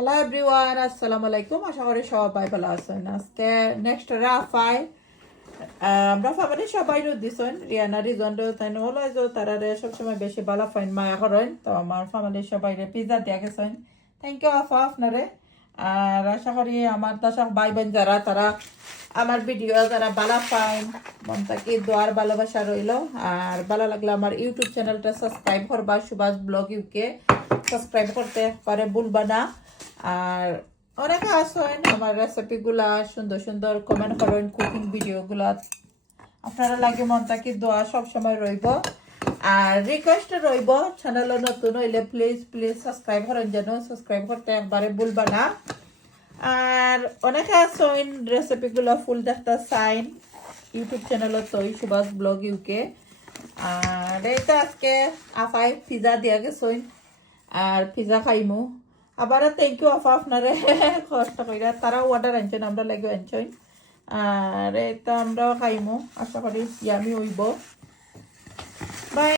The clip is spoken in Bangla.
হ্যালো এভরিওয়ান, আসসালামু আলাইকুম। আশা করি সবাই ভালো আছেন। আজকে নেক্সট রাফাই আমরা ফ্যামিলি সবাই দিছেন রিয়ানা রিজন্ড তাই হলো যে তারা সবসময় বেশি ভালো ফাইন মায়া করেন, তো আমার ফ্যামিলির সবাই পিজা দিয়া গেছেন। থ্যাংক ইউ আফা আপনারে। আর আশা করি আমার দর্শক ভাই বোন যারা তারা আমার ভিডিও যারা ভালো পাইন মন থেকে দোয়ার ভালোবাসা রইল। আর ভালো লাগলে আমার ইউটিউব চ্যানেলটা সাবস্ক্রাইব করবা, সুভাষ ব্লগ ইউকে সাবস্ক্রাইব করতে পারে ভুলবা না। আর অনেকে আসেন আমার রেসিপিগুলা সুন্দর সুন্দর কমেন্ট করেন, কুকিং ভিডিওগুলা আপনারা লাগে মন থেকে দোয়া সবসময় রইব। আর রিকোয়েস্ট রইব চ্যানেল নতুন হইলে প্লিজ প্লিজ সাবস্ক্রাইব করেন, যেন সাবস্ক্রাইব করতে একবারে ভুলবা না। আর অনেকে আসেন রেসিপিগুলো ফুল দেখতে চাইন ইউটিউব চ্যানেলত তৈ সুভাষ ব্লগ ইউকে। আর এইটা আজকে আফাই পিজা দিয়া গেছেন আর পিজা খাইমু। আবার থ্যাংক ইউ আফা আপনারে কষ্ট কইরা তারাও অর্ডার আনছেন, আমরা লাগে আনছেন। আর এটা আমরাও খাইমু, আশা করি ইয়ামি হইব। বাই।